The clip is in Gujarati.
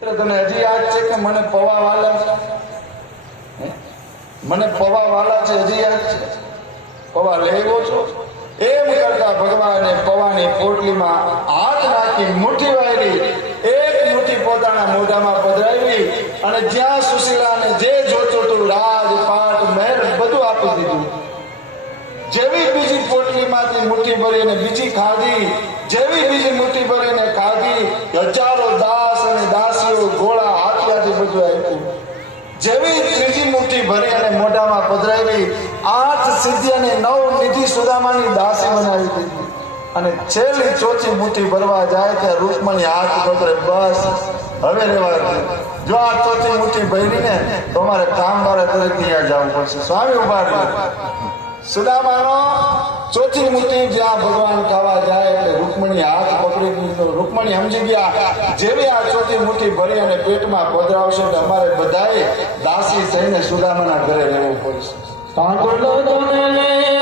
તને હજી યાદ છે કે મને પવા વાલા છે? મને પવા વાલા છે, હજી યાદ છે? પવા લેવો છો? એમ કરતા ભગવાને પવાની પોટલીમાં હાથ નાખી મુઠ્ઠી વાળી, એક મુઠ્ઠી પોતાના મોઢામાં પધરાવી અને જ્યાં સુશીલાને જે જોતું હતું રાજ પાટ મહેલ બધું આપી દીધું. જેવી બીજી પોટલીમાંથી મુઠ્ઠી ભરીને બીજી ખાધી, જેવી બીજી મુઠ્ઠી ભરીને ખાધી, હજારો દાસ અને દાસીઓ ઘોડા હાથિયાથી બધું આપ્યું. જેવી ત્રીજી મુઠ્ઠી ભરી અને મોઢામાં પધરાવી, 8 સિદ્ધિ અને 9 નિધિ સુદામાની દાસી બનાવી દીધી. અને છેલ્લી ચોથી મુઠ્ઠી ભરવા જાય ત્યાં રૂકમણી હાથ પકડે, બસ હવે રેવા દે. જો આ ચોથી મુઠ્ઠી ભરીને તો અમારે કામ વાળા તરીકે ત્યાં જવું પડશે. સ્વામી ઉભા રહ્યા. સુદામાનો ચોથી મુઠ્ઠી જ્યાં ભગવાન ખાવા જાય એટલે રૂકમણી હાથ પકડી દીધો. રૂકમણી સમજી ગયા, જેવી આ ચોથી મુઠ્ઠી ભરી અને પેટમાં પધરાવશે એટલે અમારે બધાએ દાસી થઈને સુદામાના ઘરે રહેવું પડશે. સાંભળો તને